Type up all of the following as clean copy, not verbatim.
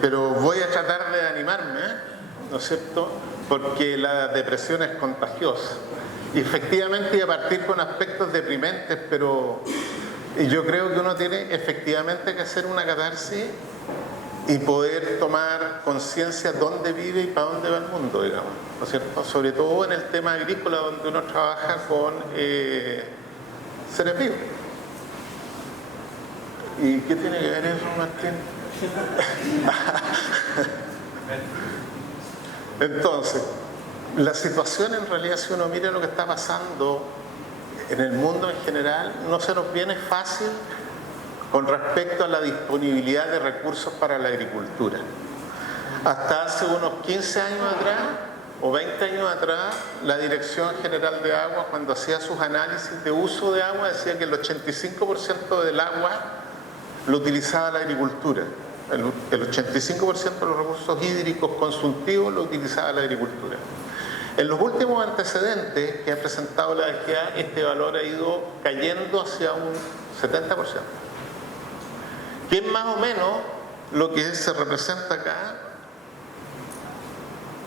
Pero voy a tratar de animarme, ¿no es cierto? Porque la depresión es contagiosa. Y efectivamente iba a partir con aspectos deprimentes, pero yo creo que uno tiene efectivamente que hacer una catarsis y poder tomar conciencia de dónde vive y para dónde va el mundo, digamos, ¿no es cierto? Sobre todo en el tema agrícola, donde uno trabaja con seres vivos. ¿Y qué tiene que ver eso, Martín? Entonces, la situación en realidad, si uno mira lo que está pasando en el mundo en general, no se nos viene fácil con respecto a la disponibilidad de recursos para la agricultura. Hasta hace unos 15 años atrás o 20 años atrás, la Dirección General de Aguas, cuando hacía sus análisis de uso de agua, decía que el 85% del agua lo utilizaba la agricultura. El 85% de los recursos hídricos consultivos lo utilizaba la agricultura. En los últimos antecedentes que ha presentado la DGA, este valor ha ido cayendo hacia un 70%. Que es más o menos lo que se representa acá,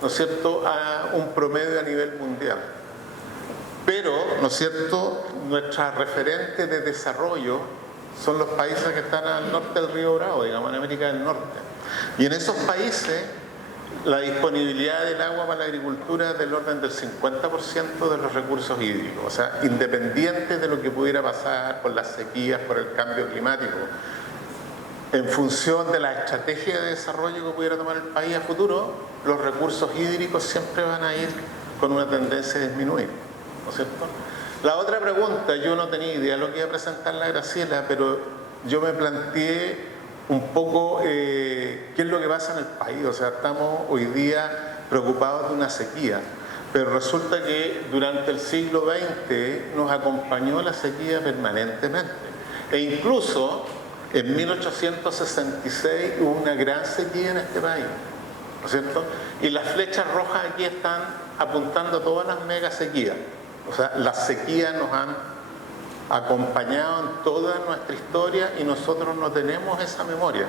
¿no es cierto?, a un promedio a nivel mundial. Pero, ¿no es cierto?, nuestras referentes de desarrollo son los países que están al norte del río Bravo, digamos, en América del Norte. Y en esos países la disponibilidad del agua para la agricultura es del orden del 50% de los recursos hídricos, o sea, independiente de lo que pudiera pasar por las sequías, por el cambio climático. En función de la estrategia de desarrollo que pudiera tomar el país a futuro, los recursos hídricos siempre van a ir con una tendencia a disminuir, ¿no es cierto? La otra pregunta, yo no tenía idea de lo que iba a presentar la Graciela, pero yo me planteé un poco qué es lo que pasa en el país. O sea, estamos hoy día preocupados de una sequía, pero resulta que durante el siglo XX nos acompañó la sequía permanentemente. E incluso en 1866 hubo una gran sequía en este país, ¿no es cierto? Y las flechas rojas aquí están apuntando a todas las mega sequías. O sea, las sequías nos han acompañado en toda nuestra historia y nosotros no tenemos esa memoria,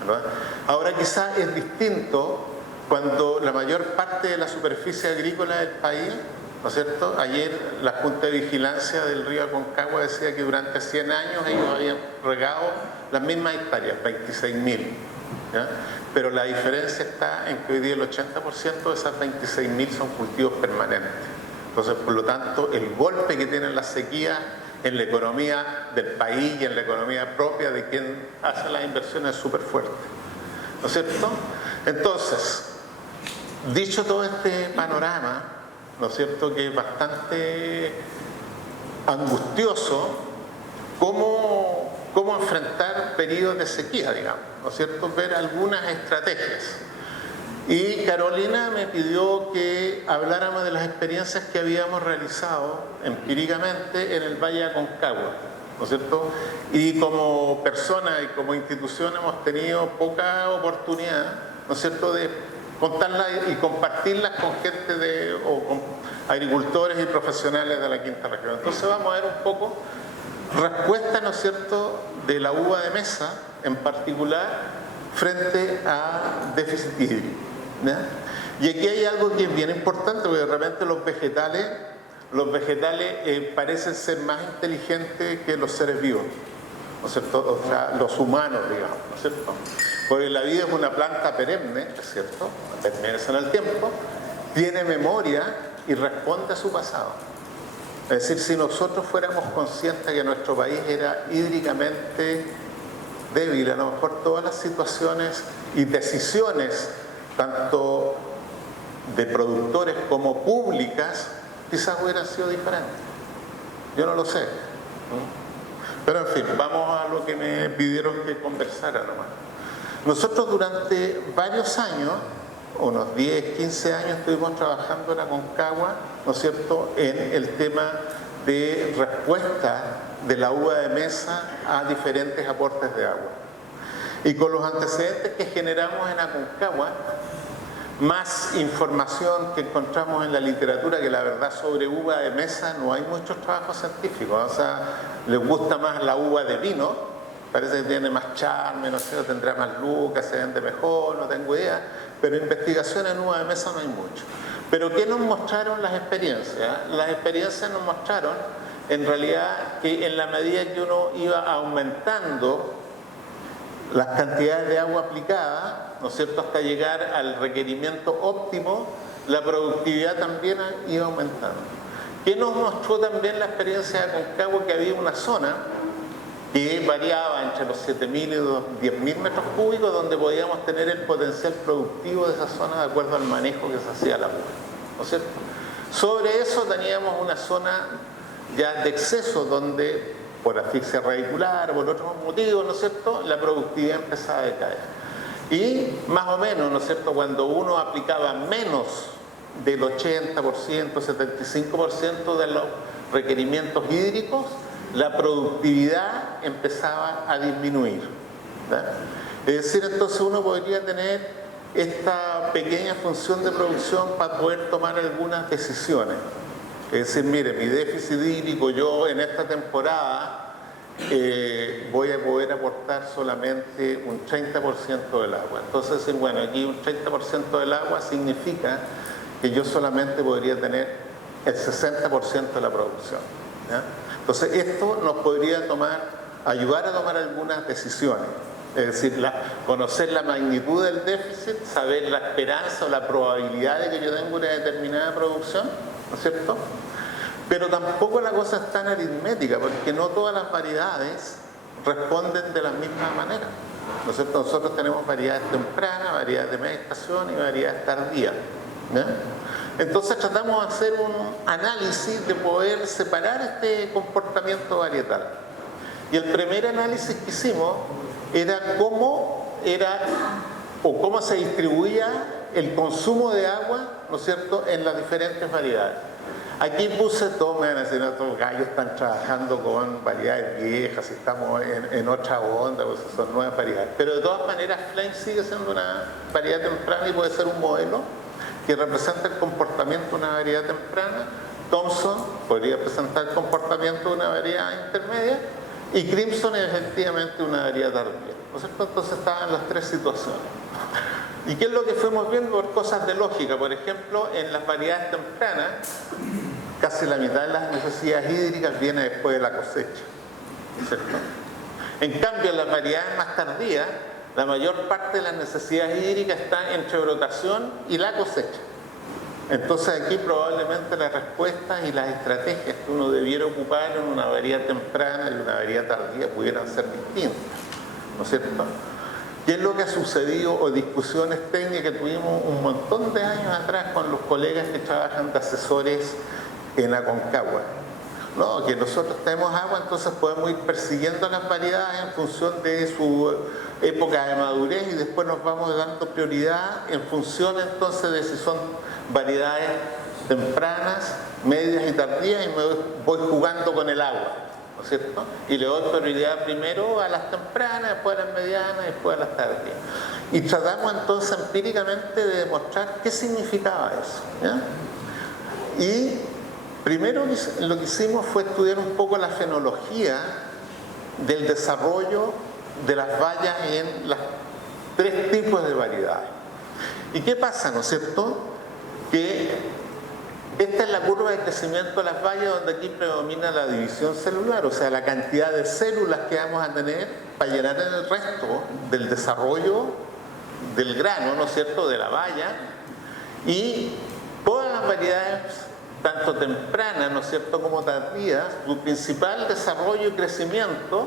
¿verdad? Ahora quizás es distinto cuando la mayor parte de la superficie agrícola del país, ¿no es cierto? Ayer la Junta de Vigilancia del río Aconcagua decía que durante 100 años ellos habían regado las mismas hectáreas, 26.000, ¿ya? Pero la diferencia está en que hoy día el 80% de esas 26.000 son cultivos permanentes. Entonces, por lo tanto, el golpe que tienen las sequías en la economía del país y en la economía propia de quien hace las inversiones es súper fuerte, ¿no es cierto? Entonces, dicho todo este panorama, ¿no es cierto?, que es bastante angustioso, ¿cómo enfrentar periodos de sequía, digamos? ¿No es cierto? Ver algunas estrategias. Y Carolina me pidió que habláramos de las experiencias que habíamos realizado empíricamente en el Valle Aconcagua, ¿no es cierto? Y como persona y como institución hemos tenido poca oportunidad, ¿no es cierto?, de contarlas y compartirlas con gente o con agricultores y profesionales de la quinta región. Entonces vamos a ver un poco respuesta, ¿no es cierto?, de la uva de mesa en particular frente a déficit hídrico, ¿ya? Y aquí hay algo que es bien importante, porque de repente los vegetales parecen ser más inteligentes que los seres vivos, ¿no es cierto? O sea, los humanos, digamos, ¿no es cierto? Porque la vida es una planta perenne, ¿es cierto? Permanece en el tiempo, tiene memoria y responde a su pasado. Es decir, si nosotros fuéramos conscientes que nuestro país era hídricamente débil, a lo mejor todas las situaciones y decisiones, tanto de productores como públicas, quizás hubieran sido diferentes. Yo no lo sé. Pero en fin, vamos a lo que me pidieron que conversara nomás. Nosotros durante varios años, unos 10, 15 años, estuvimos trabajando en Aconcagua, ¿no es cierto?, en el tema de respuesta de la uva de mesa a diferentes aportes de agua. Y con los antecedentes que generamos en Aconcagua, más información que encontramos en la literatura, que la verdad sobre uva de mesa no hay muchos trabajos científicos, o sea, les gusta más la uva de vino, Parece que tiene más charme, no sé, tendrá más lucas, se vende mejor, no tengo idea, pero investigaciones en uva de mesa no hay mucho. Pero ¿qué nos mostraron las experiencias? Las experiencias nos mostraron, en realidad, que en la medida que uno iba aumentando las cantidades de agua aplicada, ¿no es cierto?, hasta llegar al requerimiento óptimo, la productividad también iba aumentando. ¿Qué nos mostró también la experiencia de Aconcagua? Que había una zona que variaba entre los 7.000 y los 10.000 metros cúbicos, donde podíamos tener el potencial productivo de esa zona de acuerdo al manejo que se hacía la uva, ¿no es cierto? Sobre eso teníamos una zona ya de exceso, donde por asfixia radicular o por otros motivos, ¿no es cierto?, la productividad empezaba a decaer. Y más o menos, ¿no es cierto?, cuando uno aplicaba menos del 80%, 75% de los requerimientos hídricos, la productividad empezaba a disminuir, ¿verdad? Es decir, entonces uno podría tener esta pequeña función de producción para poder tomar algunas decisiones. Es decir, mire, mi déficit hídrico, yo en esta temporada voy a poder aportar solamente un 30% del agua. Entonces, decir, bueno, aquí un 30% del agua significa que yo solamente podría tener el 60% de la producción, ¿ya? Entonces, esto nos podría ayudar a tomar algunas decisiones. Es decir, conocer la magnitud del déficit, saber la esperanza o la probabilidad de que yo tenga una determinada producción, ¿no es cierto? Pero tampoco la cosa es tan aritmética, porque no todas las variedades responden de la misma manera, ¿no es cierto? Nosotros tenemos variedades tempranas, variedades de media estación y variedades tardías, ¿ya? Entonces tratamos de hacer un análisis de poder separar este comportamiento varietal. Y el primer análisis que hicimos era cómo se distribuía el consumo de agua, ¿no es cierto?, en las diferentes variedades. Aquí puse, todos me van a decir, estos gallos están trabajando con variedades viejas, estamos en otra onda, pues son nuevas variedades. Pero de todas maneras, Flame sigue siendo una variedad temprana y puede ser un modelo que representa el comportamiento de una variedad temprana. Thompson podría presentar el comportamiento de una variedad intermedia, y Crimson es efectivamente una variedad tardía. ¿No es cierto? Entonces estaban las tres situaciones. ¿Y qué es lo que fuimos viendo? Por cosas de lógica. Por ejemplo, en las variedades tempranas, casi la mitad de las necesidades hídricas viene después de la cosecha, ¿no es cierto? En cambio, en las variedades más tardías, la mayor parte de las necesidades hídricas está entre brotación y la cosecha. Entonces aquí probablemente las respuestas y las estrategias que uno debiera ocupar en una variedad temprana y una variedad tardía pudieran ser distintas, ¿no es cierto? ¿Qué es lo que ha sucedido o discusiones técnicas que tuvimos un montón de años atrás con los colegas que trabajan de asesores en Aconcagua? No, que nosotros tenemos agua, entonces podemos ir persiguiendo las variedades en función de su época de madurez y después nos vamos dando prioridad en función entonces de si son variedades tempranas, medias y tardías, y me voy jugando con el agua, ¿no es cierto? Y le doy prioridad primero a las tempranas, después a las medianas y después a las tardías. Y tratamos entonces empíricamente de demostrar qué significaba eso, ¿ya? Y primero lo que hicimos fue estudiar un poco la fenología del desarrollo de las bayas en los tres tipos de variedades. ¿Y qué pasa, no es cierto? Que esta es la curva de crecimiento de las bayas, donde aquí predomina la división celular, o sea, la cantidad de células que vamos a tener para llenar en el resto del desarrollo del grano, ¿no es cierto?, de la baya. Y todas las variedades, tanto tempranas, ¿no es cierto?, como tardías, su principal desarrollo y crecimiento,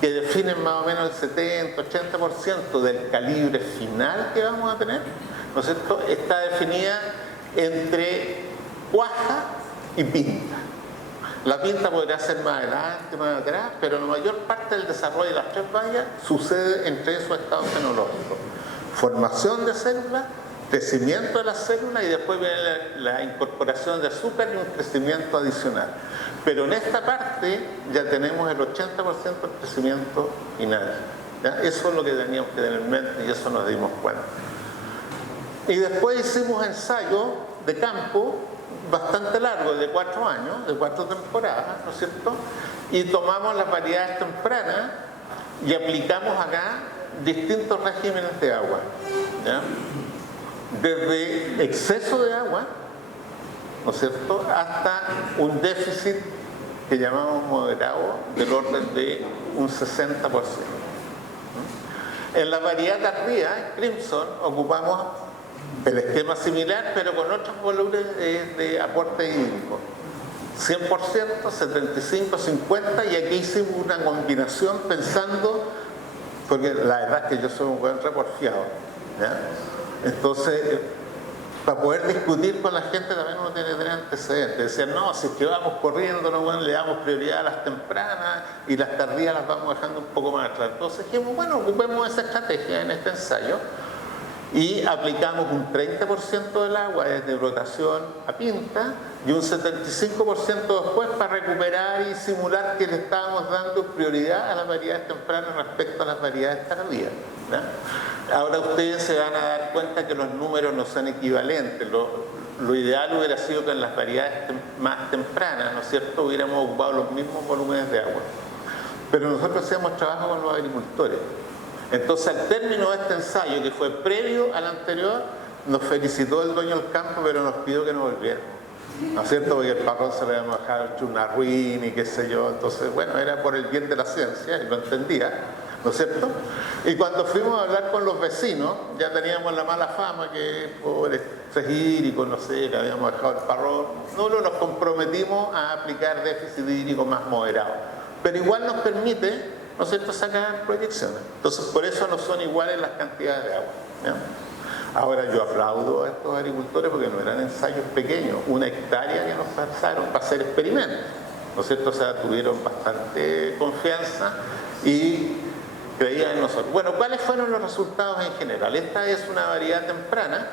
que definen más o menos el 70-80% del calibre final que vamos a tener, ¿no es cierto?, está definida entre cuaja y pinta. La pinta podría ser más adelante, más atrás, pero la mayor parte del desarrollo de las tres bayas sucede entre esos estados fenológicos: formación de células, crecimiento de las células, y después viene la incorporación de azúcar y un crecimiento adicional. Pero en esta parte ya tenemos el 80% del crecimiento final, ¿ya? Eso es lo que teníamos que tener en mente y eso nos dimos cuenta. Y después hicimos ensayos de campo bastante largos, de 4 años, de 4 temporadas, ¿no es cierto? Y tomamos las variedades tempranas y aplicamos acá distintos regímenes de agua, ¿ya? Desde exceso de agua, ¿no es cierto?, hasta un déficit que llamamos moderado del orden de un 60%. En la variedad tardía, Crimson, ocupamos el esquema similar, pero con otros volúmenes de aporte hídrico. 100%, 75, 50, y aquí hicimos una combinación pensando, porque la verdad es que yo soy un buen reporfiado, ¿ya? Entonces, para poder discutir con la gente también uno tiene que tener antecedentes. Decían, no, si es que vamos corriendo, no, bueno, le damos prioridad a las tempranas y las tardías las vamos dejando un poco más atrás. Entonces dijimos, bueno, ocupemos esa estrategia en este ensayo y aplicamos un 30% del agua desde brotación a pinta y un 75% después para recuperar y simular que le estábamos dando prioridad a las variedades tempranas respecto a las variedades tardías, ¿no? Ahora ustedes se van a dar cuenta que los números no son equivalentes. Lo ideal hubiera sido que en las variedades más tempranas, ¿no es cierto?, hubiéramos ocupado los mismos volúmenes de agua. Pero nosotros hacemos trabajo con los agricultores. Entonces, al término de este ensayo, que fue previo al anterior, nos felicitó el dueño del campo, pero nos pidió que no volviéramos, ¿no es cierto?, porque el parrón se le habíamos dejado hecho una ruina y qué sé yo. Entonces, bueno, era por el bien de la ciencia y lo entendía, ¿no es cierto? Y cuando fuimos a hablar con los vecinos, ya teníamos la mala fama que por estrés hídrico, no sé, que habíamos dejado el parrón. No nos comprometimos a aplicar déficit hídrico más moderado, pero igual nos permite, ¿no es cierto?, sacar proyecciones. Entonces, por eso no son iguales las cantidades de agua, ¿ya? Ahora, yo aplaudo a estos agricultores porque no eran ensayos pequeños, 1 hectárea que nos pasaron para hacer experimentos, ¿no es cierto? O sea, tuvieron bastante confianza y creían en nosotros. Bueno, ¿cuáles fueron los resultados en general? Esta es una variedad temprana,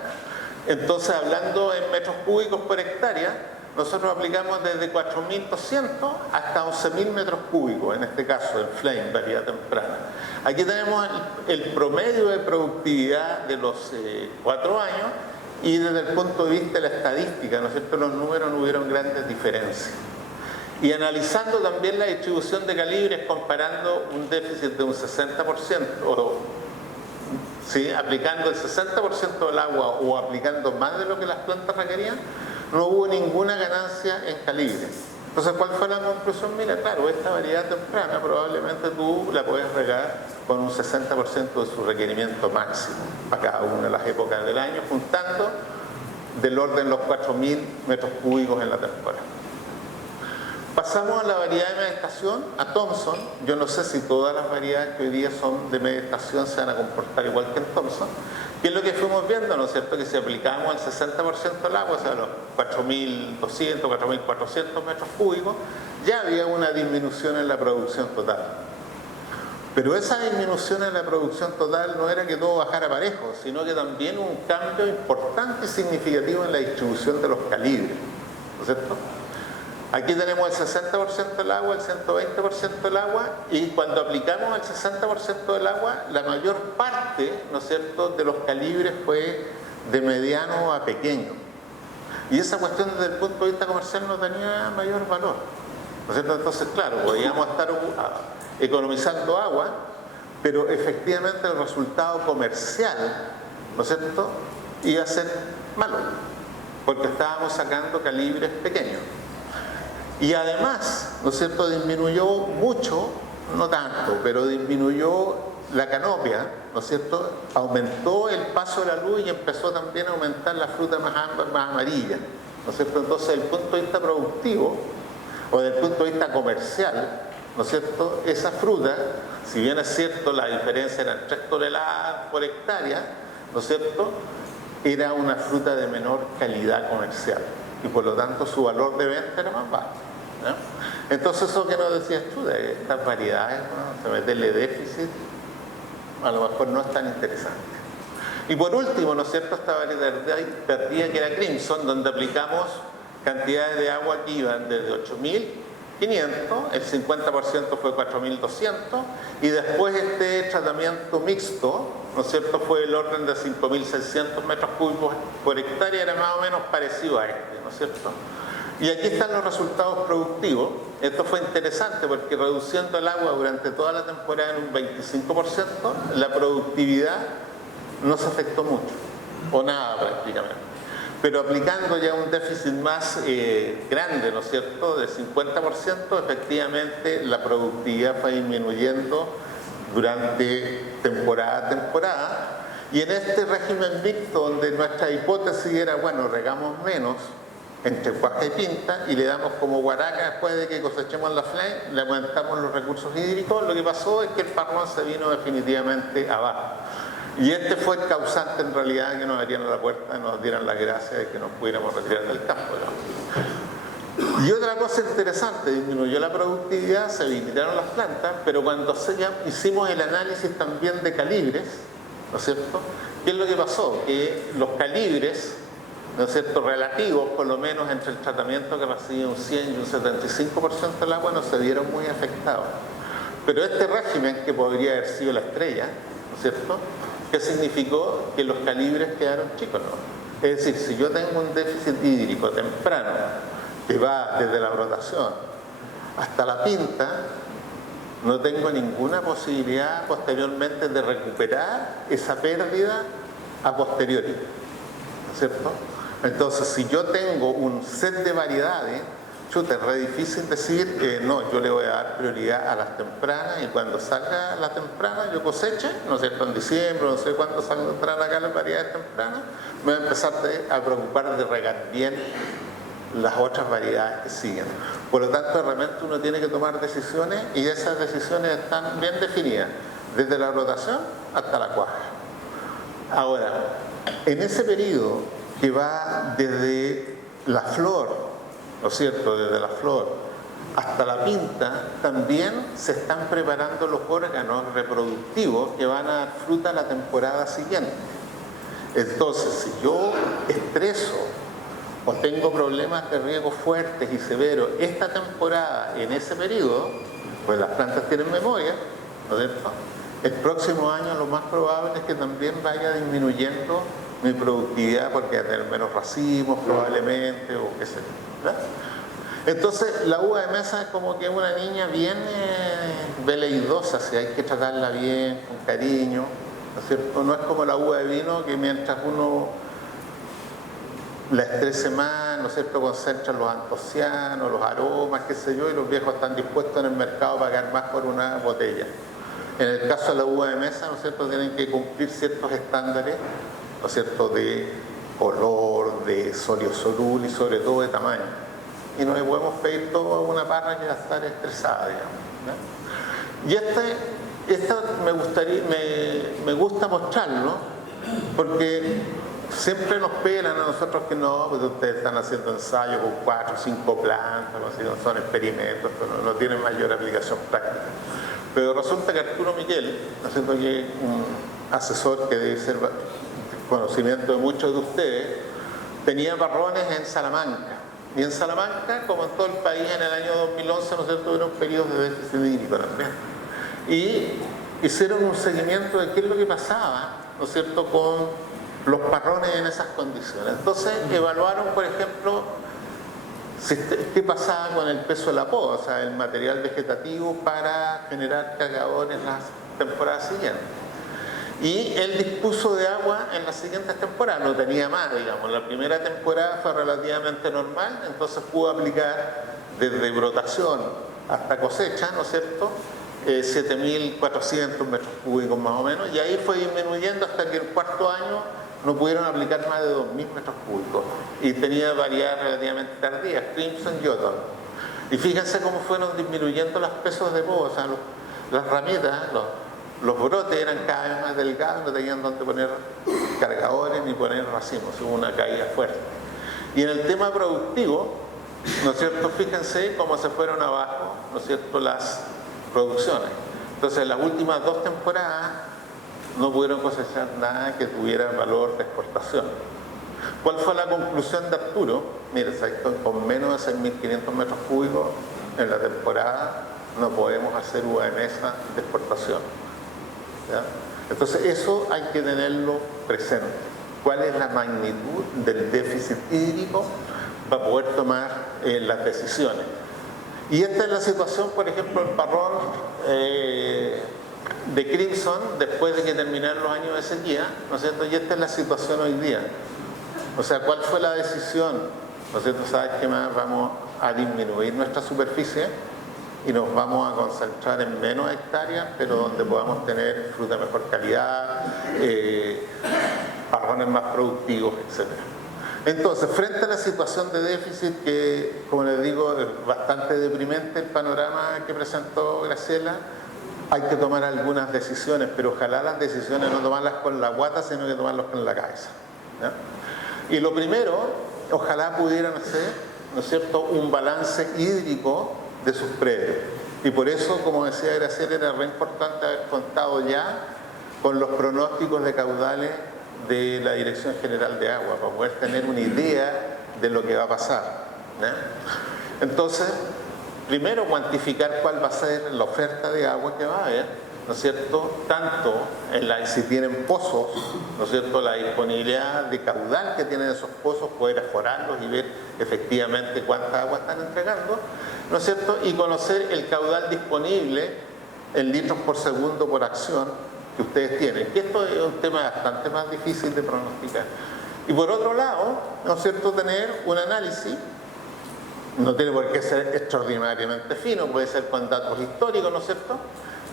entonces hablando en metros cúbicos por hectárea, nosotros aplicamos desde 4.200 hasta 11.000 metros cúbicos, en este caso en Flame, variedad temprana. Aquí tenemos el promedio de productividad de los 4 años y desde el punto de vista de la estadística, ¿no es cierto?, los números no hubieron grandes diferencias. Y analizando también la distribución de calibres, comparando un déficit de un 60%, ¿sí?, aplicando el 60% del agua o aplicando más de lo que las plantas requerían, no hubo ninguna ganancia en calibre. Entonces, ¿cuál fue la conclusión? Mira, claro, esta variedad temprana probablemente tú la puedes regar con un 60% de su requerimiento máximo para cada una de las épocas del año, juntando del orden de los 4.000 metros cúbicos en la temporada. Pasamos a la variedad de media estación, a Thomson. Yo no sé si todas las variedades que hoy día son de media estación se van a comportar igual que en Thomson. ¿Qué es lo que fuimos viendo? ¿No es cierto? Que si aplicábamos el 60% del agua, o sea, los 4.200, 4.400 metros cúbicos, ya había una disminución en la producción total. Pero esa disminución en la producción total no era que todo bajara parejo, sino que también un cambio importante y significativo en la distribución de los calibres, ¿no es cierto? Aquí tenemos el 60% del agua, el 120% del agua, y cuando aplicamos el 60% del agua, la mayor parte, ¿no es cierto?, de los calibres fue de mediano a pequeño. Y esa cuestión desde el punto de vista comercial no tenía mayor valor, ¿no es cierto? Entonces, claro, podíamos estar economizando agua, pero efectivamente el resultado comercial, ¿no es cierto?, iba a ser malo, porque estábamos sacando calibres pequeños. Y además, ¿no es cierto?, disminuyó mucho, no tanto, pero disminuyó la canopia, ¿no es cierto?, aumentó el paso de la luz y empezó también a aumentar la fruta más amarilla, ¿no es cierto? Entonces, desde el punto de vista productivo, o desde el punto de vista comercial, ¿no es cierto?, esa fruta, si bien es cierto la diferencia eran 3 toneladas por hectárea, ¿no es cierto?, era una fruta de menor calidad comercial y por lo tanto su valor de venta era más bajo, ¿no? Entonces, eso que nos decías tú, de estas variedades, ¿no?, de meterle déficit, a lo mejor no es tan interesante. Y por último, ¿no es cierto?, esta variedad tardía que era Crimson, donde aplicamos cantidades de agua que iban desde 8.500, el 50% fue 4.200, y después este tratamiento mixto, ¿no es cierto?, fue el orden de 5.600 metros cúbicos por hectárea, era más o menos parecido a este, ¿no es cierto? Y aquí están los resultados productivos. Esto fue interesante porque reduciendo el agua durante toda la temporada en un 25%, la productividad no se afectó mucho, o nada prácticamente. Pero aplicando ya un déficit más grande, ¿no es cierto?, de 50%, efectivamente la productividad fue disminuyendo durante temporada a temporada. Y en este régimen mixto, donde nuestra hipótesis era, bueno, regamos menos entre cuaja y pinta y le damos como guaraca después de que cosechemos la FLAE, le aumentamos los recursos hídricos, lo que pasó es que el parrón se vino definitivamente abajo. Y este fue el causante en realidad que nos abrieran la puerta y nos dieran la gracia de que nos pudiéramos retirar del campo, digamos. Y otra cosa interesante, disminuyó la productividad, se limitaron las plantas, pero cuando hicimos el análisis también de calibres, ¿no es cierto?, ¿qué es lo que pasó? Que los calibres, ¿no es cierto?, relativos, por lo menos entre el tratamiento que recibía un 100 y un 75% del agua, no se vieron muy afectados. Pero este régimen, que podría haber sido la estrella, ¿no es cierto?, ¿qué significó? Que los calibres quedaron chicos, ¿no? Es decir, si yo tengo un déficit hídrico temprano, que va desde la brotación hasta la pinta, no tengo ninguna posibilidad posteriormente de recuperar esa pérdida a posteriori, ¿no es cierto? Entonces, si yo tengo un set de variedades, chuta, es re difícil decir, no, yo le voy a dar prioridad a las tempranas y cuando salga la temprana yo coseche, ¿no es cierto?, en diciembre, no sé cuándo saldrán acá las variedades tempranas, me voy a empezar a preocupar de regar bien las otras variedades que siguen. Por lo tanto, realmente uno tiene que tomar decisiones y esas decisiones están bien definidas, desde la rotación hasta la cuaja. Ahora, en ese periodo que va desde la flor, ¿no es cierto?, desde la flor hasta la pinta, también se están preparando los órganos reproductivos que van a dar fruta la temporada siguiente. Entonces, si yo estreso o tengo problemas de riego fuertes y severos esta temporada en ese periodo, pues las plantas tienen memoria, ¿no es cierto? El próximo año lo más probable es que también vaya disminuyendo mi productividad porque va a tener menos racimos probablemente o qué sé yo, ¿verdad? Entonces la uva de mesa es como que una niña bien veleidosa, si hay que tratarla bien, con cariño, ¿no es cierto? No es como la uva de vino que mientras uno la estrese más, ¿no es cierto?, concentra los antocianos, los aromas, qué sé yo, y los viejos están dispuestos en el mercado a pagar más por una botella. En el caso de la uva de mesa, ¿no es cierto?, tienen que cumplir ciertos estándares, ¿no es cierto?, de olor, de soluble y sobre todo de tamaño. Y no le podemos pedir todo a una parra que va a estar estresada, digamos, ¿no? Y esta me gusta mostrarlo porque siempre nos pelan a nosotros que no, pues ustedes están haciendo ensayos con 4 o 5 plantas, ¿no? Son experimentos, pero no tienen mayor aplicación práctica. Pero resulta que Arturo Miquel, haciendo que un asesor que debe ser conocimiento de muchos de ustedes, tenía parrones en Salamanca. Y en Salamanca, como en todo el país, en el año 2011, ¿no es cierto?, tuvieron periodos de déficit hídrico también. Y hicieron un seguimiento de qué es lo que pasaba, ¿no es cierto?, con los parrones en esas condiciones. Entonces evaluaron, por ejemplo, qué pasaba con el peso de la poda, o sea, el material vegetativo para generar cagadores en las temporadas siguientes. Y él dispuso de agua en las siguientes temporadas, no tenía más, digamos. La primera temporada fue relativamente normal, entonces pudo aplicar desde brotación hasta cosecha, ¿no es cierto?, 7.400 metros cúbicos más o menos, y ahí fue disminuyendo hasta que el cuarto año no pudieron aplicar más de 2.000 metros cúbicos y tenía variedades relativamente tardías, Crimson y Otto. Y fíjense cómo fueron disminuyendo los pesos de poda, o sea, las ramitas, los brotes eran cada vez más delgados, no tenían donde poner cargadores ni poner racimos, hubo una caída fuerte. Y en el tema productivo, ¿no es cierto?, fíjense cómo se fueron abajo, ¿no es cierto?, las producciones. Entonces, las últimas 2 temporadas no pudieron cosechar nada que tuviera valor de exportación. ¿Cuál fue la conclusión de Arturo? Mire, con menos de 6.500 metros cúbicos en la temporada no podemos hacer uva de mesa de exportación, ¿ya? Entonces eso hay que tenerlo presente. ¿Cuál es la magnitud del déficit hídrico para poder tomar las decisiones. Y esta es la situación, por ejemplo, el parrón de Crimson después de que terminaron los años de sequía, ¿no es cierto? Y esta es la situación hoy día. O sea, ¿cuál fue la decisión? ¿No es cierto? ¿Sabes qué más? Vamos a disminuir nuestra superficie y nos vamos a concentrar en menos hectáreas, pero donde podamos tener fruta de mejor calidad, parrones más productivos, etc. Entonces, frente a la situación de déficit, que, como les digo, es bastante deprimente el panorama que presentó Graciela, hay que tomar algunas decisiones, pero ojalá las decisiones no tomarlas con la guata, sino que tomarlas con la cabeza, ¿ya? Y lo primero, ojalá pudieran hacer, ¿no es cierto?, un balance hídrico de sus predios. Y por eso, como decía Graciela, era re importante haber contado ya con los pronósticos de caudales de la Dirección General de Agua, para poder tener una idea de lo que va a pasar, ¿ya? Entonces, primero cuantificar cuál va a ser la oferta de agua que va a haber, ¿no es cierto? Tanto si tienen pozos, ¿no es cierto?, la disponibilidad de caudal que tienen esos pozos, poder aforarlos y ver efectivamente cuánta agua están entregando, ¿no es cierto?, y conocer el caudal disponible en litros por segundo por acción que ustedes tienen, que esto es un tema bastante más difícil de pronosticar. Y por otro lado, ¿no es cierto?, tener un análisis, no tiene por qué ser extraordinariamente fino, puede ser con datos históricos, ¿no es cierto?,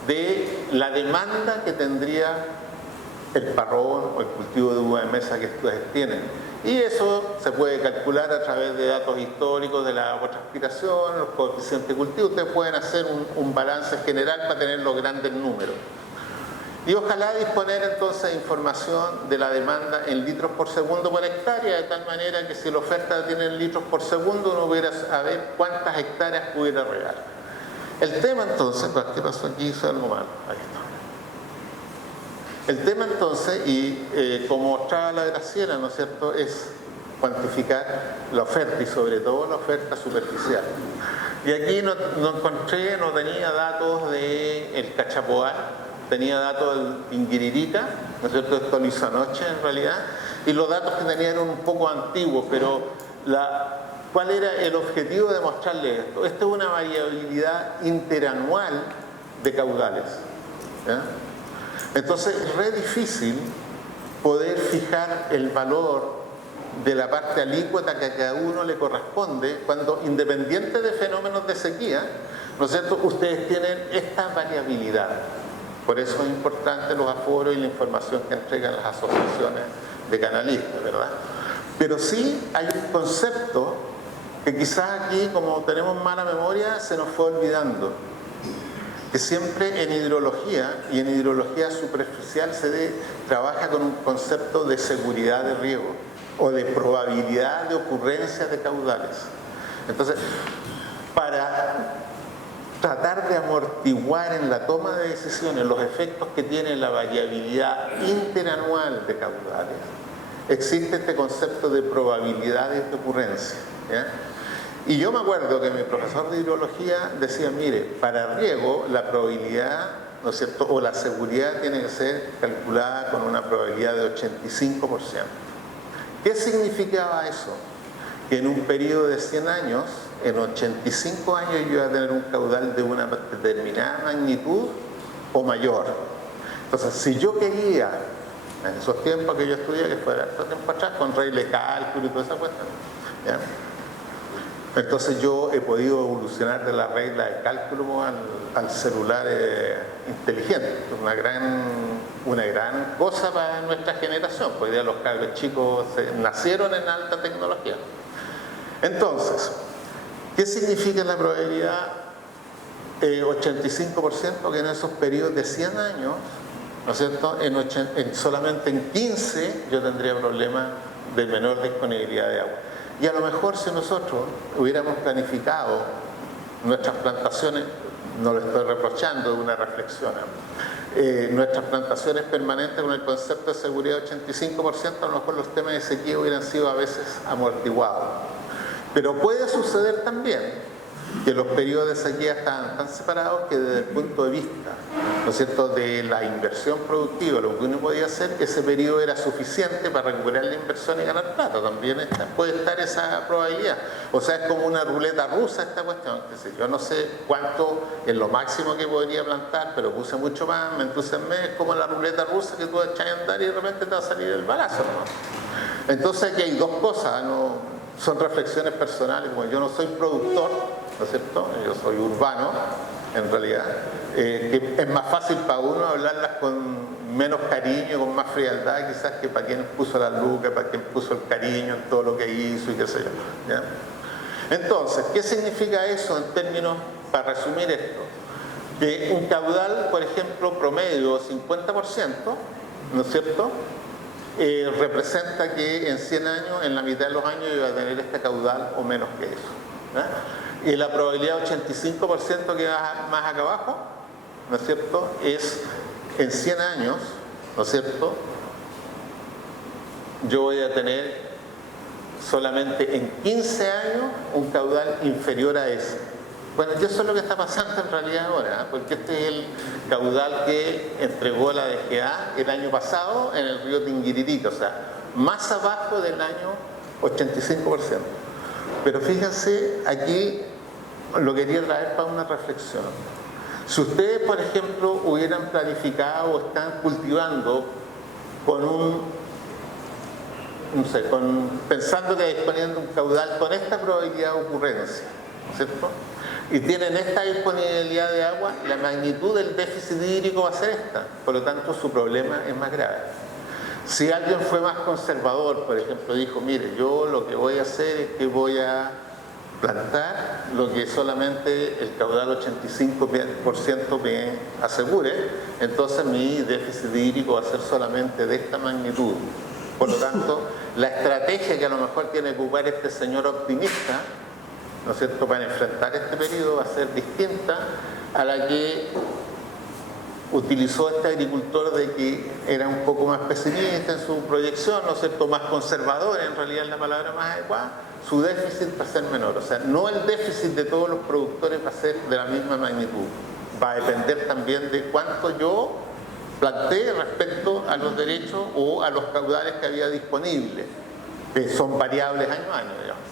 de la demanda que tendría el parrón o el cultivo de uva de mesa que ustedes tienen. Y eso se puede calcular a través de datos históricos de la evapotranspiración, los coeficientes de cultivo. Ustedes pueden hacer un balance general para tener los grandes números. Y ojalá disponer entonces de información de la demanda en litros por segundo por hectárea, de tal manera que si la oferta tiene en litros por segundo, uno pudiera saber cuántas hectáreas pudiera regar. El tema entonces, ¿qué pasó aquí? Hice algo mal. Ahí está. El tema entonces, y como mostraba la Graciela, ¿no es cierto?, es cuantificar la oferta y sobre todo la oferta superficial. Y aquí no tenía datos del Cachapoal, tenía datos del Inguiririca, ¿no es cierto?, esto lo hizo anoche en realidad, y los datos que tenía eran un poco antiguos, pero ¿cuál era el objetivo de mostrarles esto? Esto es una variabilidad interanual de caudales, ¿ya? Entonces es re difícil poder fijar el valor de la parte alícuota que a cada uno le corresponde cuando, independiente de fenómenos de sequía, ¿no es cierto?, ustedes tienen esta variabilidad. Por eso es importante los aforos y la información que entregan las asociaciones de canalistas, ¿verdad? Pero sí hay un concepto que quizás aquí, como tenemos mala memoria, se nos fue olvidando, que siempre en hidrología y en hidrología superficial se trabaja con un concepto de seguridad de riego o de probabilidad de ocurrencia de caudales. Entonces, para tratar de amortiguar en la toma de decisiones los efectos que tiene la variabilidad interanual de caudales, existe este concepto de probabilidades de ocurrencia, ¿ya? Y yo me acuerdo que mi profesor de hidrología decía, mire, para riego la probabilidad, ¿no es cierto?, o la seguridad tiene que ser calculada con una probabilidad de 85%. ¿Qué significaba eso? Que en un periodo de 100 años, en 85 años yo iba a tener un caudal de una determinada magnitud o mayor. Entonces, si yo quería, en esos tiempos que yo estudié, que fue harto tiempo atrás, con regla de cálculo y toda esa cuestión, ¿ya? Entonces yo he podido evolucionar de la regla de cálculo al celular inteligente, una gran cosa para nuestra generación, porque ya los cabros chicos nacieron en alta tecnología. Entonces, ¿qué significa la probabilidad 85%? Que en esos periodos de 100 años, ¿no es cierto?, solamente en 15 yo tendría problemas de menor disponibilidad de agua. Y a lo mejor si nosotros hubiéramos planificado nuestras plantaciones, no lo estoy reprochando, es una reflexión, nuestras plantaciones permanentes con el concepto de seguridad de 85%, a lo mejor los temas de sequía hubieran sido a veces amortiguados. Pero puede suceder también que los periodos de sequía estaban tan separados que desde el punto de vista, ¿no es cierto?, de la inversión productiva, lo que uno podía hacer, ese periodo era suficiente para recuperar la inversión y ganar plata. También puede estar esa probabilidad. O sea, es como una ruleta rusa esta cuestión. Yo no sé cuánto es lo máximo que podría plantar, pero puse mucho más, me entusiasmé, es como la ruleta rusa que tú echas a andar y de repente te va a salir el balazo, ¿no? Entonces aquí hay dos cosas, ¿no? Son reflexiones personales, como yo no soy productor, ¿no es cierto? Yo soy urbano, en realidad, que es más fácil para uno hablarlas con menos cariño, con más frialdad, quizás, que para quien puso la luca, para quien puso el cariño en todo lo que hizo y qué sé yo, ¿ya? Entonces, ¿qué significa eso en términos, para resumir esto? Que un caudal, por ejemplo, promedio 50%, ¿no es cierto?, representa que en 100 años, en la mitad de los años, iba a tener este caudal o menos que eso, ¿ya? Y la probabilidad 85% que va más acá abajo, ¿no es cierto?, es en 100 años, ¿no es cierto?, yo voy a tener solamente en 15 años un caudal inferior a ese. Bueno, y eso es lo que está pasando en realidad ahora, ¿eh? Porque este es el caudal que entregó la DGA el año pasado en el río Tinguiririca, o sea, más abajo del año 85%. Pero fíjense, aquí lo quería traer para una reflexión. Si ustedes, por ejemplo, hubieran planificado o están cultivando con pensando que disponiendo un caudal con esta probabilidad de ocurrencia, ¿cierto?, y tienen esta disponibilidad de agua, la magnitud del déficit hídrico va a ser esta, por lo tanto su problema es más grave. Si alguien fue más conservador, por ejemplo, dijo, mire, yo lo que voy a hacer es que voy a plantar lo que solamente el caudal 85% me asegure, entonces mi déficit hídrico va a ser solamente de esta magnitud. Por lo tanto, la estrategia que a lo mejor tiene que ocupar este señor optimista, ¿no es cierto?, para enfrentar este periodo va a ser distinta a la que utilizó este agricultor, de que era un poco más pesimista en su proyección, ¿no es cierto?, más conservador, en realidad es la palabra más adecuada. Su déficit va a ser menor, o sea, no el déficit de todos los productores va a ser de la misma magnitud, va a depender también de cuánto yo planteé respecto a los derechos o a los caudales que había disponibles, que son variables año a año, digamos.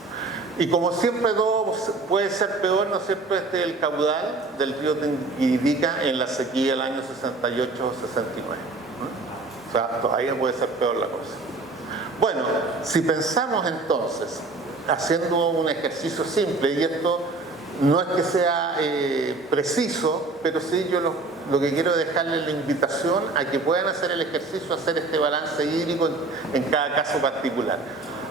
Y como siempre todo puede ser peor, ¿no es cierto?, este es el caudal del río Tinguiririca en la sequía del año 68 o 69. O sea, todavía puede ser peor la cosa. Bueno, si pensamos entonces, haciendo un ejercicio simple, y esto no es que sea preciso, pero sí yo lo que quiero es dejarles la invitación a que puedan hacer el ejercicio, hacer este balance hídrico en cada caso particular.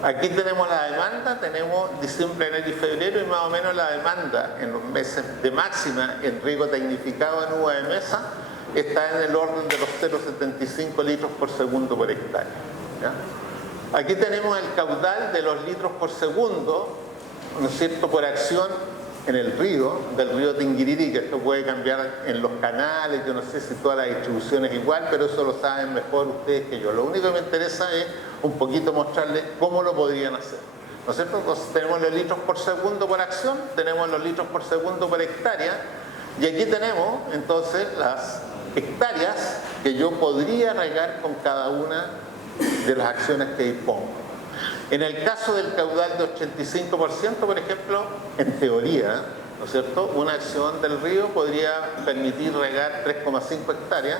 Aquí tenemos la demanda, tenemos diciembre, enero y febrero, y más o menos la demanda en los meses de máxima en riego tecnificado en uva de mesa está en el orden de los 0,75 litros por segundo por hectárea, ¿ya? Aquí tenemos el caudal de los litros por segundo, ¿no es cierto?, por acción en el río, del río Tinguiririca. Esto puede cambiar en los canales, yo no sé si toda la distribución es igual, pero eso lo saben mejor ustedes que yo. Lo único que me interesa es un poquito mostrarles cómo lo podrían hacer, ¿no es cierto? Entonces tenemos los litros por segundo por acción, tenemos los litros por segundo por hectárea, y aquí tenemos entonces las hectáreas que yo podría regar con cada una de las acciones que dispongo. En el caso del caudal de 85%, por ejemplo, en teoría, ¿no es cierto?, una acción del río podría permitir regar 3,5 hectáreas,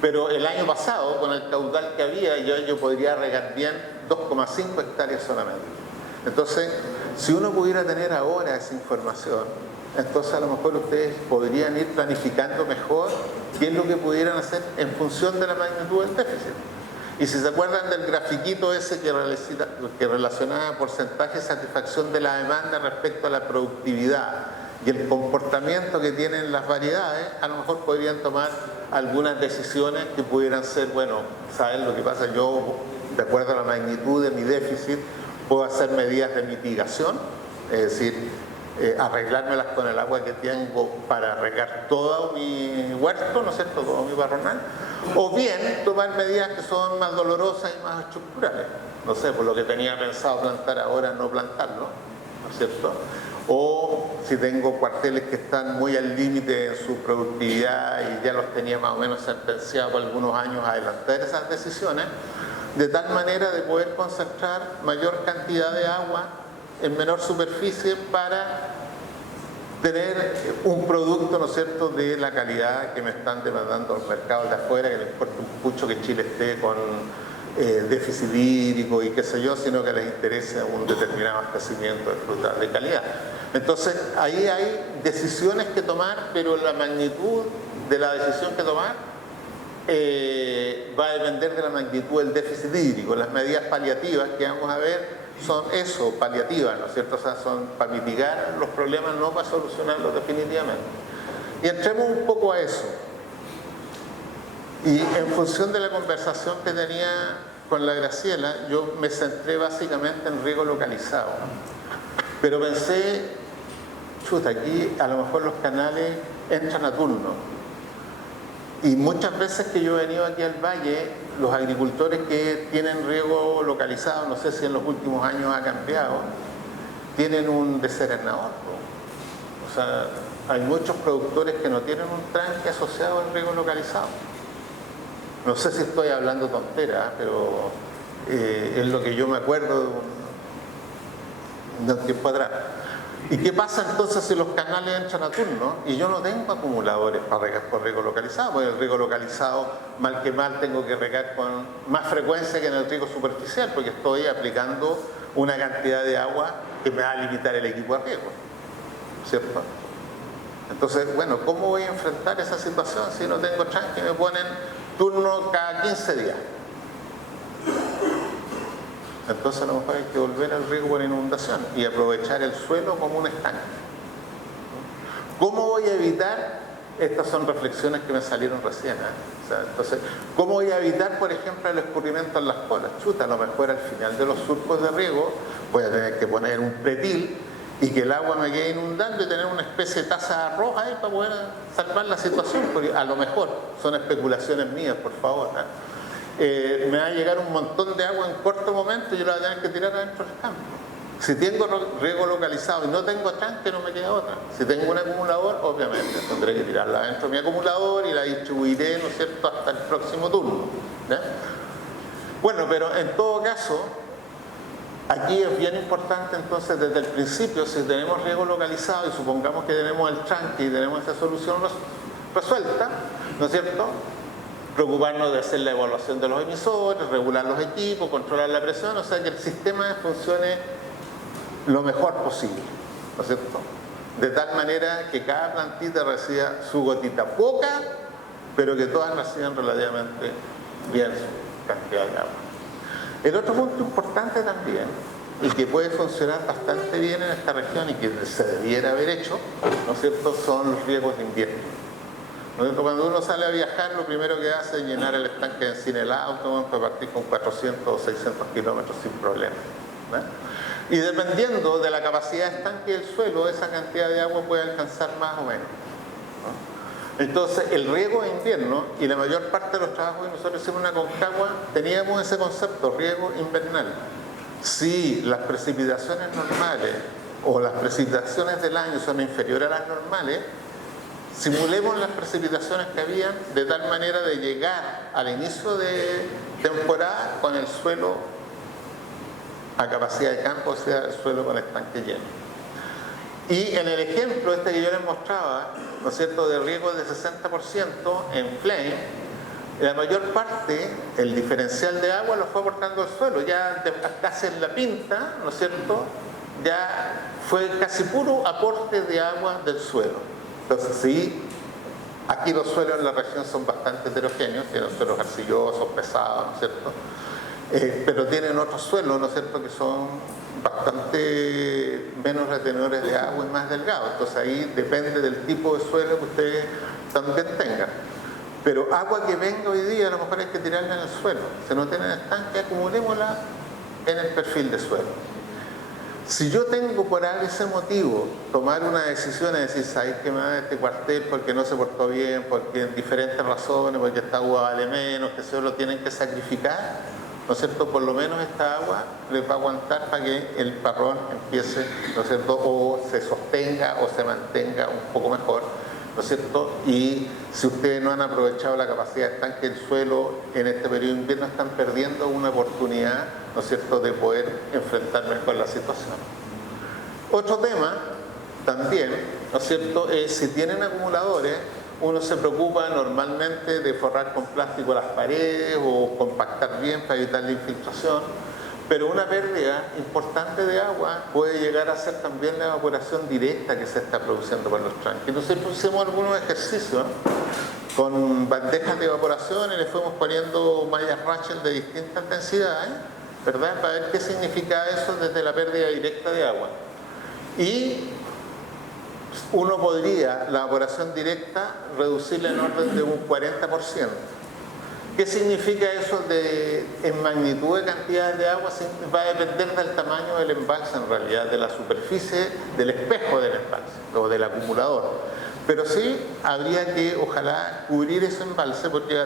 pero el año pasado, con el caudal que había, yo podría regar bien 2,5 hectáreas solamente. Entonces, si uno pudiera tener ahora esa información, entonces a lo mejor ustedes podrían ir planificando mejor qué es lo que pudieran hacer en función de la magnitud del déficit. Y si se acuerdan del grafiquito ese que relacionaba porcentaje de satisfacción de la demanda respecto a la productividad y el comportamiento que tienen las variedades, a lo mejor podrían tomar algunas decisiones que pudieran ser, bueno, ¿saben lo que pasa? Yo, de acuerdo a la magnitud de mi déficit, puedo hacer medidas de mitigación, es decir, arreglármelas con el agua que tengo para regar todo mi huerto, ¿no es cierto?, todo mi barronal, o bien tomar medidas que son más dolorosas y más estructurales, no sé, por lo que tenía pensado plantar ahora, no plantarlo, ¿no es cierto?, o si tengo cuarteles que están muy al límite en su productividad y ya los tenía más o menos sentenciados por algunos años a adelantar esas decisiones, de tal manera de poder concentrar mayor cantidad de agua en menor superficie para tener un producto, ¿no es cierto?, de la calidad que me están demandando los mercados de afuera, que les importa un pucho que Chile esté con déficit hídrico y qué sé yo, sino que les interese un determinado abastecimiento de frutas de calidad. Entonces, ahí hay decisiones que tomar, pero la magnitud de la decisión que tomar va a depender de la magnitud del déficit hídrico. Las medidas paliativas que vamos a ver son eso, paliativas, ¿no es cierto? O sea, son para mitigar los problemas, no para solucionarlos definitivamente. Y entremos un poco a eso. Y en función de la conversación que tenía con la Graciela, yo me centré básicamente en riego localizado. Pero pensé, chuta, aquí a lo mejor los canales entran a turno. Y muchas veces que yo he venido aquí al valle, los agricultores que tienen riego localizado, no sé si en los últimos años ha cambiado, tienen un deserenador. O sea, hay muchos productores que no tienen un tranque asociado al riego localizado. No sé si estoy hablando tonteras, pero es lo que yo me acuerdo de un tiempo atrás. ¿Y qué pasa entonces si los canales entran a turno y yo no tengo acumuladores para regar por riego localizado? Porque el riego localizado, mal que mal, tengo que regar con más frecuencia que en el riego superficial, porque estoy aplicando una cantidad de agua que me va a limitar el equipo de riego, ¿cierto? Entonces, bueno, ¿cómo voy a enfrentar esa situación si no tengo tranque y me ponen turno cada 15 días? Entonces a lo mejor hay que volver al riego por inundación y aprovechar el suelo como un estanque. ¿Cómo voy a evitar? Estas son reflexiones que me salieron recién, O sea, entonces, ¿cómo voy a evitar, por ejemplo, el escurrimiento en las colas? Chuta, a lo mejor al final de los surcos de riego voy a tener que poner un pretil y que el agua me quede inundando y tener una especie de taza de arroz ahí para poder salvar la situación, porque a lo mejor son especulaciones mías, por favor, me va a llegar un montón de agua en corto momento y yo la voy a tener que tirar adentro del campo. Si tengo riego localizado y no tengo tranque, no me queda otra. Si tengo un acumulador, obviamente tendré que tirarla adentro de mi acumulador y la distribuiré, ¿no es cierto?, hasta el próximo turno. ¿Ya? Bueno, pero en todo caso, aquí es bien importante entonces desde el principio, si tenemos riego localizado y supongamos que tenemos el tranque y tenemos esa solución resuelta, ¿no es cierto?, preocuparnos de hacer la evaluación de los emisores, regular los equipos, controlar la presión, o sea que el sistema funcione lo mejor posible, ¿no es cierto? De tal manera que cada plantita reciba su gotita, poca, pero que todas reciban relativamente bien su cantidad de agua. El otro punto importante también, y que puede funcionar bastante bien en esta región y que se debiera haber hecho, ¿no es cierto?, son los riegos de invierno. Cuando uno sale a viajar, lo primero que hace es llenar el estanque de benzina del auto para partir con 400 o 600 kilómetros sin problema. Y dependiendo de la capacidad de estanque del suelo, esa cantidad de agua puede alcanzar más o menos. Entonces, el riego de invierno, y la mayor parte de los trabajos que nosotros hicimos en Aconcagua, teníamos ese concepto, riego invernal. Si las precipitaciones normales o las precipitaciones del año son inferiores a las normales, simulemos las precipitaciones que habían de tal manera de llegar al inicio de temporada con el suelo a capacidad de campo, o sea, el suelo con el estanque lleno. Y en el ejemplo este que yo les mostraba, ¿no es cierto?, de riego de 60% en Flame, la mayor parte, el diferencial de agua lo fue aportando el suelo, ya casi en la pinta, ¿no es cierto?, ya fue casi puro aporte de agua del suelo. Entonces, sí, aquí los suelos en la región son bastante heterogéneos, tienen suelos arcillosos, pesados, ¿no es cierto? Pero tienen otros suelos, ¿no es cierto?, que son bastante menos retenedores de agua y más delgados. Entonces ahí depende del tipo de suelo que ustedes también tengan. Pero agua que venga hoy día a lo mejor hay que tirarla en el suelo. Si no tienen estanque, acumulémosla en el perfil de suelo. Si yo tengo por ese motivo tomar una decisión de decir, ¿sabes qué me da este cuartel porque no se portó bien, porque en diferentes razones, porque esta agua vale menos, que se lo tienen que sacrificar? ¿no es cierto?, por lo menos esta agua les va a aguantar para que el parrón empiece, ¿no es cierto?, o se sostenga o se mantenga un poco mejor, ¿no es cierto? Y si ustedes no han aprovechado la capacidad de estanque del suelo en este periodo de invierno, están perdiendo una oportunidad, ¿no es cierto?, de poder enfrentar mejor la situación. Otro tema también, ¿no es cierto?, es si tienen acumuladores, uno se preocupa normalmente de forrar con plástico las paredes o compactar bien para evitar la infiltración, pero una pérdida importante de agua puede llegar a ser también la evaporación directa que se está produciendo por los tranques. Nosotros hicimos algunos ejercicios con bandejas de evaporación y le fuimos poniendo mallas Rachel de distintas densidades, ¿verdad?, para ver qué significa eso desde la pérdida directa de agua. Y uno podría, la evaporación directa, reducirla en orden de un 40%. ¿Qué significa eso en magnitud de cantidades de agua? Va a depender del tamaño del embalse en realidad, de la superficie, del espejo del embalse o del acumulador. Pero sí habría que, ojalá, cubrir ese embalse porque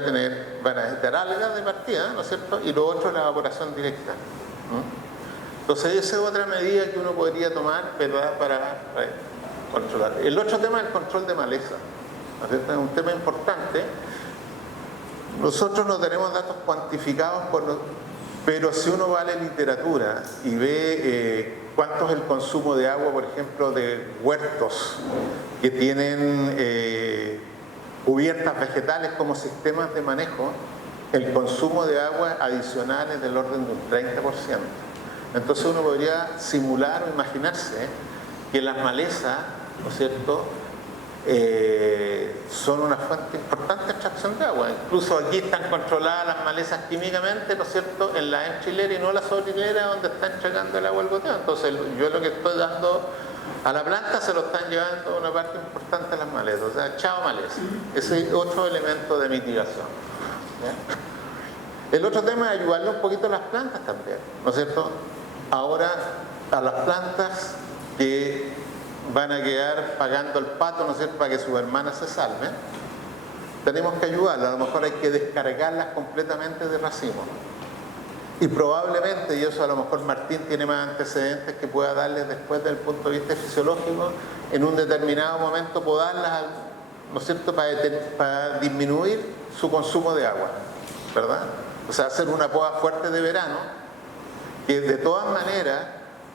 van a necesitar algas de partida, ¿no es cierto? Y lo otro es la evaporación directa. Entonces esa es otra medida que uno podría tomar, ¿verdad?, para controlar. El otro tema es el control de maleza, ¿no es cierto? Es un tema importante. Nosotros no tenemos datos cuantificados, pero si uno va a la literatura y ve cuánto es el consumo de agua, por ejemplo, de huertos que tienen cubiertas vegetales como sistemas de manejo, el consumo de agua adicional es del orden de un 30%. Entonces uno podría simular o imaginarse que las malezas, ¿no es cierto?, son una fuente importante de extracción de agua. Incluso aquí están controladas las malezas químicamente, ¿no es cierto?, en la enchilera y no la sobrehilera donde está entregando el agua al goteo. Entonces yo lo que estoy dando a la planta se lo están llevando una parte importante de las malezas. O sea, chao maleza. Ese es otro elemento de mitigación. ¿Ya? El otro tema es ayudarle un poquito a las plantas también, ¿no es cierto? Ahora a las plantas que van a quedar pagando el pato, ¿no es cierto?, para que sus hermanas se salven, tenemos que ayudarlas. A lo mejor hay que descargarlas completamente de racimo. Y probablemente, y eso a lo mejor Martín tiene más antecedentes que pueda darles después desde el punto de vista fisiológico, en un determinado momento podarlas, ¿no es cierto?, para disminuir su consumo de agua, ¿verdad? O sea, hacer una poda fuerte de verano, que de todas maneras,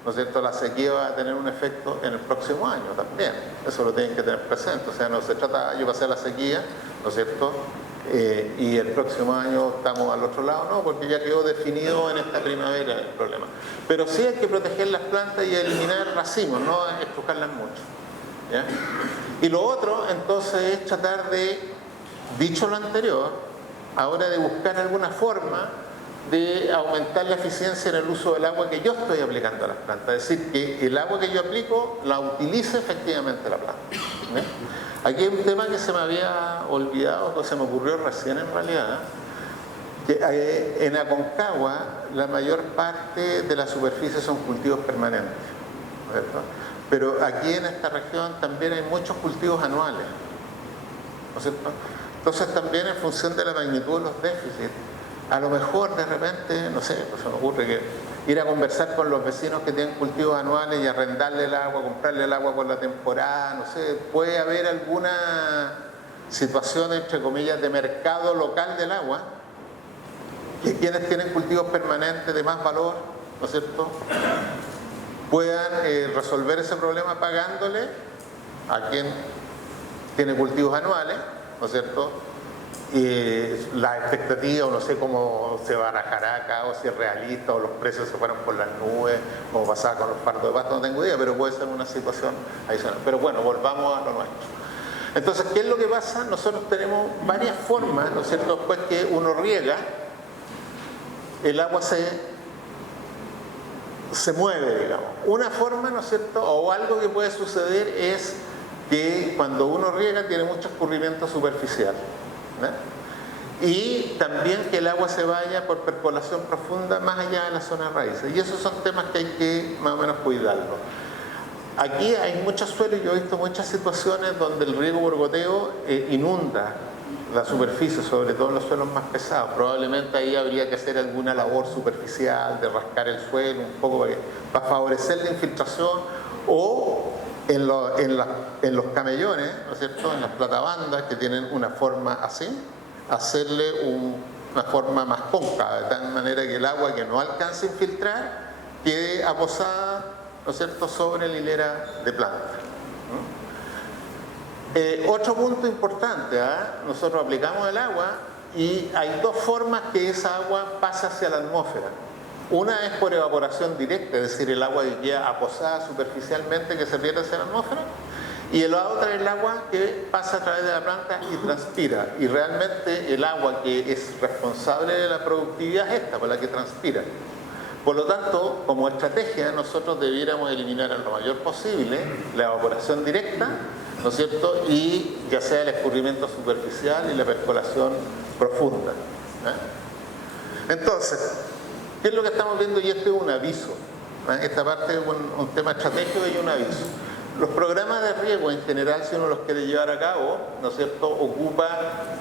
¿no es cierto?, la sequía va a tener un efecto en el próximo año también. Eso lo tienen que tener presente. O sea, no se trata, yo pasé la sequía, ¿no es cierto?, y el próximo año estamos al otro lado, no, porque ya quedó definido en esta primavera el problema. Pero sí hay que proteger las plantas y eliminar racimos, no estrujarlas mucho. ¿Ya? Y lo otro, entonces, es tratar de, dicho lo anterior, ahora de buscar alguna forma de aumentar la eficiencia en el uso del agua que yo estoy aplicando a las plantas. Es decir, que el agua que yo aplico la utilice efectivamente la planta. ¿Ves? Aquí hay un tema que se me había olvidado, que se me ocurrió recién en realidad, que en Aconcagua la mayor parte de la superficie son cultivos permanentes, ¿verdad? Pero aquí en esta región también hay muchos cultivos anuales, ¿no es cierto? Entonces también en función de la magnitud de los déficits, a lo mejor de repente, no sé, pues se me ocurre que ir a conversar con los vecinos que tienen cultivos anuales y arrendarle el agua, comprarle el agua por la temporada, no sé, puede haber alguna situación, entre comillas, de mercado local del agua, que quienes tienen cultivos permanentes de más valor, ¿no es cierto?, puedan resolver ese problema pagándole a quien tiene cultivos anuales, ¿no es cierto?, la expectativa, o no sé cómo se barajará acá, o si es realista, o los precios se fueron por las nubes, como pasaba con los fardos de pasto, no tengo idea, pero puede ser una situación adicional. Pero bueno, volvamos a lo nuestro. Entonces, ¿qué es lo que pasa? Nosotros tenemos varias formas, ¿no es cierto?, después que uno riega, el agua se mueve, digamos. Una forma, ¿no es cierto?, o algo que puede suceder es que cuando uno riega tiene mucho escurrimiento superficial, ¿no? Y también que el agua se vaya por percolación profunda más allá de la zona de raíces. Y esos son temas que hay que más o menos cuidarlos. Aquí hay muchos suelos, yo he visto muchas situaciones donde el riego por goteo inunda la superficie, sobre todo en los suelos más pesados. Probablemente ahí habría que hacer alguna labor superficial de rascar el suelo un poco para favorecer la infiltración, o en los camellones, ¿no es cierto?, en las platabandas que tienen una forma así, hacerle una forma más cóncava, de tal manera que el agua que no alcance a infiltrar quede aposada, ¿no es cierto?, sobre la hilera de plantas. Otro punto importante, nosotros aplicamos el agua y hay dos formas que esa agua pasa hacia la atmósfera. Una es por evaporación directa, es decir, el agua que queda aposada superficialmente que se pierde hacia la atmósfera, y la otra es el agua que pasa a través de la planta y transpira, y realmente el agua que es responsable de la productividad es esta, por la que transpira. Por lo tanto, como estrategia, nosotros debiéramos eliminar en lo mayor posible la evaporación directa, ¿no es cierto?, y ya sea el escurrimiento superficial y la percolación profunda. Entonces, ¿qué es lo que estamos viendo? Y este es un aviso. Esta parte es un tema estratégico y un aviso. Los programas de riego en general, si uno los quiere llevar a cabo, ¿no es cierto?, ocupa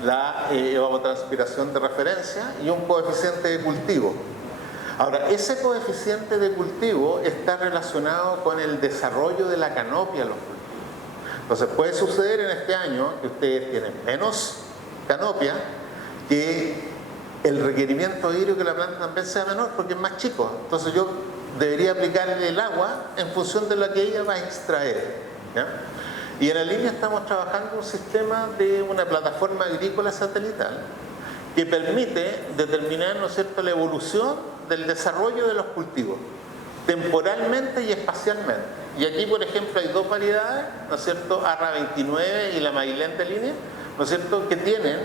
la evapotranspiración de referencia y un coeficiente de cultivo. Ahora, ese coeficiente de cultivo está relacionado con el desarrollo de la canopia de los cultivos. Entonces puede suceder en este año que ustedes tienen menos canopia, que el requerimiento hídrico de la planta también sea menor porque es más chico. Entonces yo debería aplicarle el agua en función de lo que ella va a extraer, ¿ya? Y en la línea estamos trabajando un sistema de una plataforma agrícola satelital que permite determinar, ¿no es cierto?, la evolución del desarrollo de los cultivos, temporalmente y espacialmente. Y aquí, por ejemplo, hay dos variedades, ¿no es cierto?, Arra 29 y la Mailén de línea, ¿no es cierto?, que tienen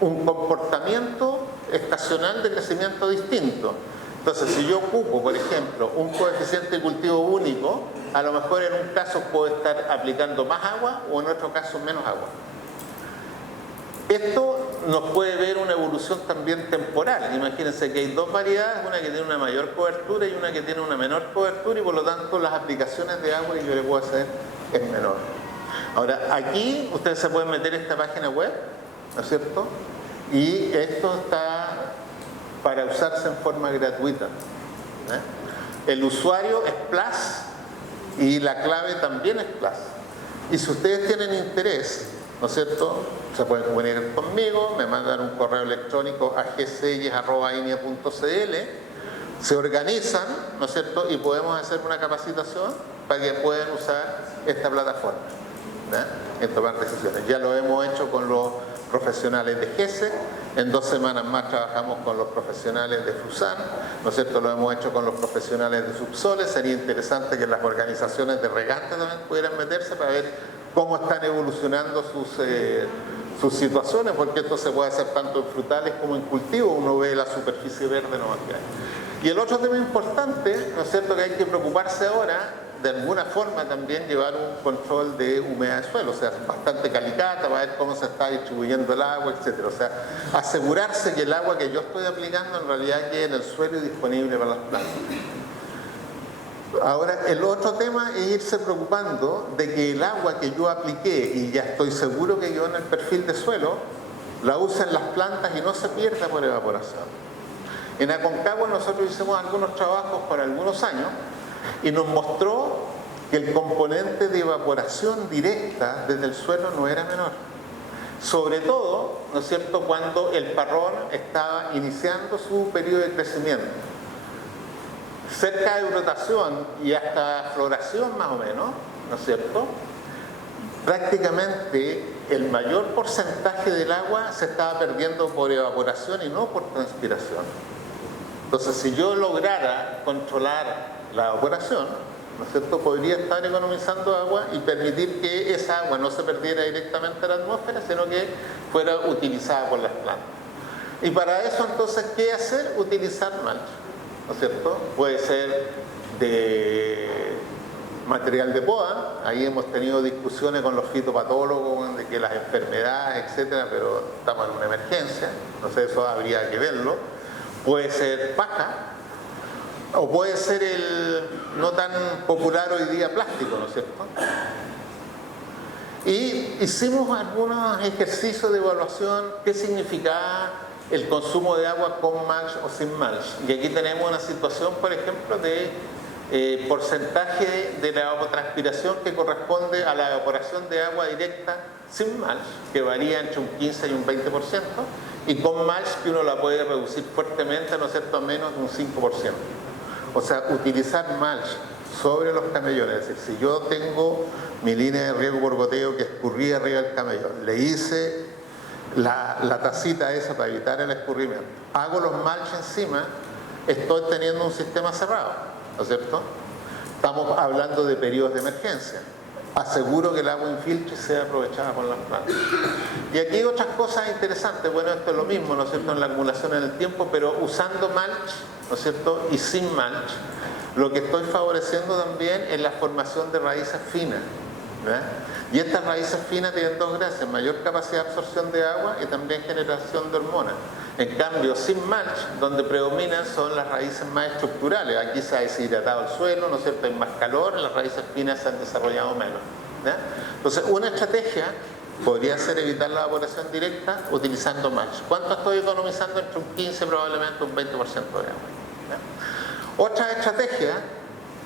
un comportamiento estacional de crecimiento distinto. Entonces, si yo ocupo, por ejemplo, un coeficiente de cultivo único, a lo mejor en un caso puedo estar aplicando más agua o en otro caso menos agua. Esto nos puede ver una evolución también temporal. Imagínense que hay dos variedades, una que tiene una mayor cobertura y una que tiene una menor cobertura, y por lo tanto las aplicaciones de agua que yo le puedo hacer es menor. Ahora, aquí ustedes se pueden meter a esta página web, ¿no es cierto?, y esto está para usarse en forma gratuita. El usuario es Plus y la clave también es Plus. Y si ustedes tienen interés, ¿no es cierto?, se pueden comunicar conmigo, me mandan un correo electrónico a gseyes@inia.cl, se organizan, ¿no es cierto?, y podemos hacer una capacitación para que puedan usar esta plataforma, en tomar decisiones. Ya lo hemos hecho con los profesionales de GESE, en 2 semanas más trabajamos con los profesionales de FUSAN, ¿no es cierto?, lo hemos hecho con los profesionales de Subsole. Sería interesante que las organizaciones de regantes también pudieran meterse para ver cómo están evolucionando sus situaciones, porque esto se puede hacer tanto en frutales como en cultivos. Uno ve la superficie verde nomás que hay. Y el otro tema importante, ¿no es cierto?, que hay que preocuparse ahora, de alguna forma también llevar un control de humedad de suelo, o sea, bastante calicata, para ver cómo se está distribuyendo el agua, etc. O sea, asegurarse que el agua que yo estoy aplicando en realidad quede en el suelo y disponible para las plantas. Ahora, el otro tema es irse preocupando de que el agua que yo apliqué, y ya estoy seguro que quedó en el perfil de suelo, la usen las plantas y no se pierda por evaporación. En Aconcagua nosotros hicimos algunos trabajos por algunos años y nos mostró que el componente de evaporación directa desde el suelo no era menor. Sobre todo, ¿no es cierto?, cuando el parrón estaba iniciando su periodo de crecimiento. Cerca de brotación y hasta floración más o menos, ¿no es cierto?, prácticamente el mayor porcentaje del agua se estaba perdiendo por evaporación y no por transpiración. Entonces, si yo lograra controlar la evaporación, ¿no es cierto?, podría estar economizando agua y permitir que esa agua no se perdiera directamente a la atmósfera, sino que fuera utilizada por las plantas. Y para eso, entonces, ¿qué hacer? Utilizar mulch, ¿no es cierto? Puede ser de material de poda. Ahí hemos tenido discusiones con los fitopatólogos de que las enfermedades, etcétera, pero estamos en una emergencia, entonces eso habría que verlo. Puede ser paja, o puede ser el no tan popular hoy día plástico, ¿no es cierto? Y hicimos algunos ejercicios de evaluación, qué significaba el consumo de agua con mulch o sin mulch. Y aquí tenemos una situación, por ejemplo, de porcentaje de la evapotranspiración que corresponde a la evaporación de agua directa sin mulch, que varía entre un 15 y un 20%, y con mulch que uno la puede reducir fuertemente, ¿no es cierto?, a menos de un 5%. O sea, utilizar mulch sobre los camellones, es decir, si yo tengo mi línea de riego por goteo que escurría arriba del camellón, le hice la tacita esa para evitar el escurrimiento, hago los mulch encima, estoy teniendo un sistema cerrado, ¿no es cierto? Estamos hablando de periodos de emergencia. Aseguro que el agua infiltre y sea aprovechada por las plantas. Y aquí hay otras cosas interesantes. Bueno, esto es lo mismo, ¿no es cierto?, en la acumulación en el tiempo, pero usando mulch, ¿no es cierto?, y sin mulch, lo que estoy favoreciendo también es la formación de raíces finas, ¿verdad? Y estas raíces finas tienen dos gracias: mayor capacidad de absorción de agua y también generación de hormonas. En cambio, sin mulch, donde predominan son las raíces más estructurales. Aquí se ha deshidratado el suelo, ¿no es cierto?, hay más calor, las raíces finas se han desarrollado menos, ¿verdad? Entonces, una estrategia podría ser evitar la evaporación directa utilizando mulch. ¿Cuánto estoy economizando? Entre un 15, probablemente un 20% de agua, ¿verdad? Otra estrategia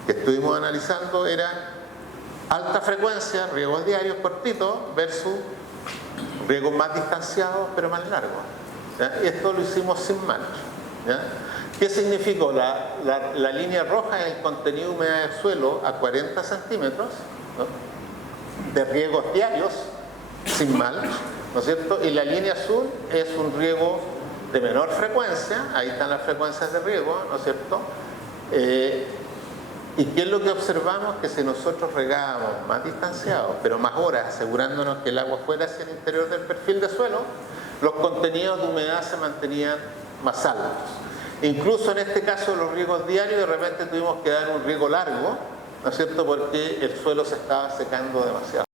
que estuvimos analizando era alta frecuencia, riegos diarios cortitos versus riegos más distanciados pero más largos, ¿ya? Y esto lo hicimos sin mulch, ¿ya? ¿Qué significó? La línea roja es el contenido de humedad del suelo a 40 centímetros, ¿no?, de riegos diarios sin mulch, ¿no es cierto? Y la línea azul es un riego de menor frecuencia, ahí están las frecuencias de riego, ¿no es cierto? ¿Y qué es lo que observamos? Que si nosotros regábamos más distanciados, pero más horas, asegurándonos que el agua fuera hacia el interior del perfil de suelo, los contenidos de humedad se mantenían más altos. Incluso en este caso los riegos diarios, de repente tuvimos que dar un riego largo, ¿no es cierto?, porque el suelo se estaba secando demasiado.